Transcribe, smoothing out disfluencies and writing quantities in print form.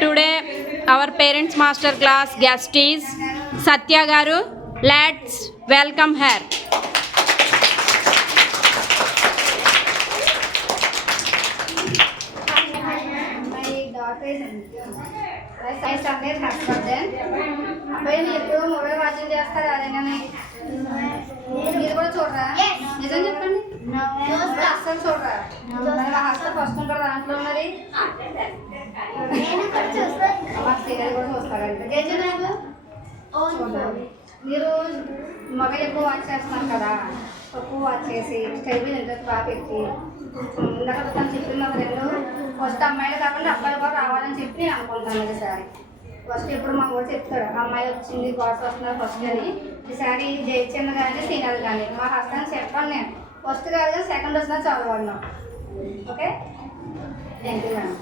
Today our parents master class guest is Satya Garu. Let's welcome her. My daughter is my son is husband. అబ్బాయి ఎప్పుడు mobile watching చేస్తారు అదేనని మీరు కూడా చూడరా? నిజం చెప్పండి, అస్సలు చూడరా? మరి మా హస్బెండ్ ఫస్ట్ ఉంటారు దాంట్లో. మరి మా సీరియల్ కూడా చూస్తారంటే చూడాలి. మీరు మొబైల్ ఎక్కువ వాచ్ చేస్తున్నారు కదా, తక్కువ వాచ్ చేసి స్టైల్ మీద ఇంట్రెస్ట్ బాగా పెట్టి ఇందాక తను చెప్పింది ఒక రెండు ఫస్ట్ అమ్మాయిలు కాకుండా అబ్బాయిలు కూడా రావాలని చెప్పి నేను అనుకుంటాను. ఈసారి ఫస్ట్ ఇప్పుడు మా కూడా చెప్తాడు అమ్మాయి వచ్చింది బాస్ వస్తున్నారు ఫస్ట్ అని. ఈసారి జయచంద్ర కానీ సీనియర్ కానీ మా హస్బెండ్ చెప్పాను నేను ఫస్ట్ కాదు సెకండ్ వచ్చినా చదవడం. Okay, thank you madam.